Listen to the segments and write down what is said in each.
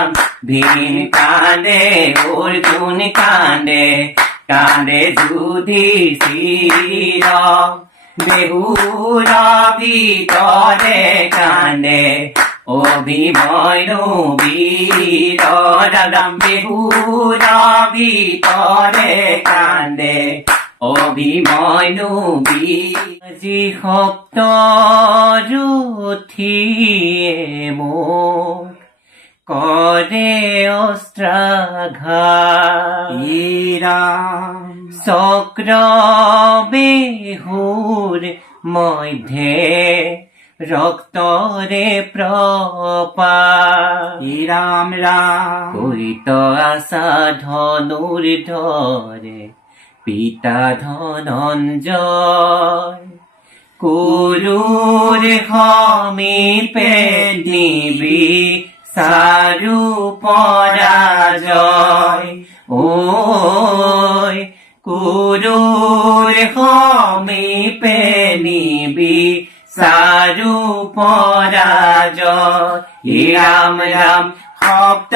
রাম ভীম কাঁদে অর্জুন কাঁদে কাঁদে যুধিষ্ঠির বেহুর ভিতরে কাঁদে অভিমন্যু বীর রাম বেহুর ভিতরে কাঁদে অভিমন্যু বীর ভক্ত রুথিয়ে মোর করে অস্ত্রাঘাত চক্র বেহুর মধ্যে রক্তরে প্রপাত রাম রাম করিত আশা ধনুর ধরে পিতা ধনঞ্জয় কুরুর সমীপে নিবি সারু পরাজয় ওই কুরুর সমীপে নিবি সারু পরাজয় রাম রাম ভক্ত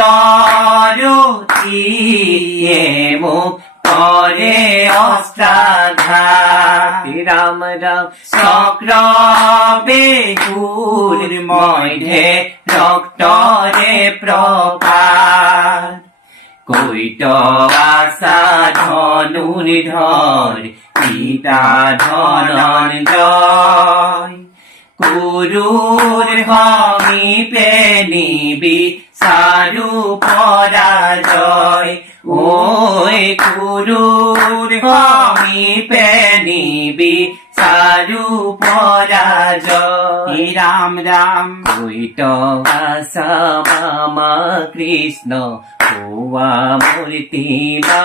রুথিয়ে মোর করে অস্ত্রাঘাত রাম রাম চক্র বেহুর মধ্যে রক্তরে প্রপাত কইত আশা ধনুর ধর পিতা ধনঞ্জয় কুরুর সমীপে নিবি সারু পরাজয় ওই কুরুর সমীপে নিবি সারু পরাজয় রাম রাম কইত আশা মামা কৃষ্ণ হোয়া মূর্তিমা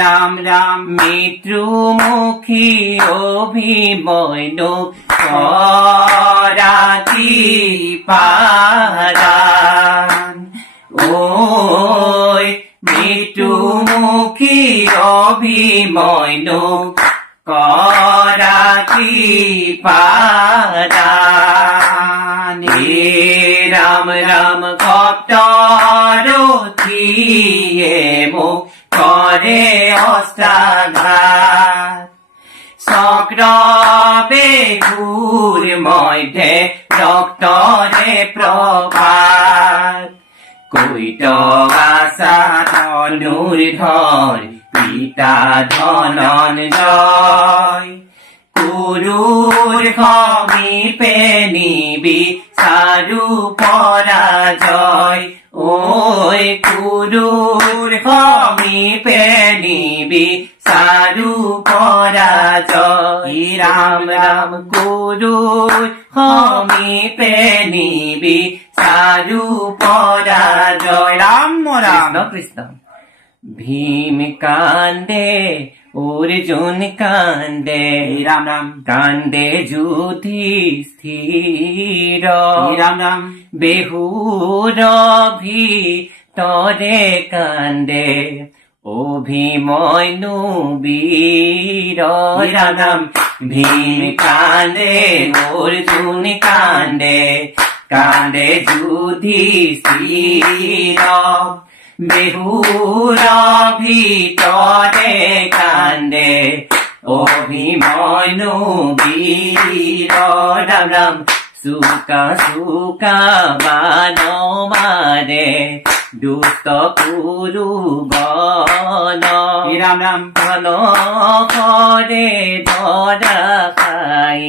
রাম রাম মৃত্যুমুখী অভিমন্যু করাতি পারান ওই মৃত্যুমুখী অভিমন্যু করাতি পারান রাম রাম ভক্ত রুথিয়ে মোর করে অস্ত্রাঘাত চক্র বেহুর মধ্যে রক্তরে প্রপাত কইত আশা ধনুর ধর পিতা ধনঞ্জয় কুরুর সমীপে নিবি সারু পরাজয় ওই কুরুর সমীপে নিবি সারু পরাজয় রাম রাম কুরুর সমীপে নিবি সারু পরাজয় রাম রাম কৃষ্ণ ভীম কান্দে অর্জুন কান্দে রাম রাম কান্দে যুধিষ্ঠির রাম রাম বেহুর ভিতরে কান্দে অভিমন্যু বীর রাম রাম ভীম কান্দে অর্জুন কান্দে কান্দে যুধিষ্ঠির বেহুর ভিতরে কান্দে অভিমন্যু বীর রাম রাম সুকা সুকা বান মারে দুষ্ট কুরু গণ রাম রাম ধন করে ধরা খাই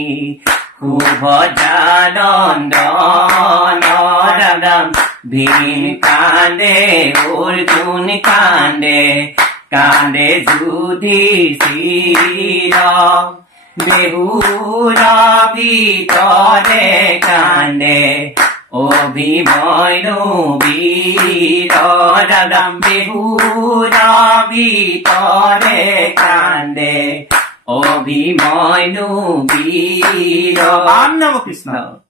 খুব জানন্দন রাম রাম ভীম কান্দে অর্জুন কান্দে কান্দে যুধিষ্ঠির বেহুর ভিতরে কান্দে অভিমন্যু বীর রাম বেহুর ভিতরে কান্দে অভিমন্যু বীর রাম নম কৃষ্ণ।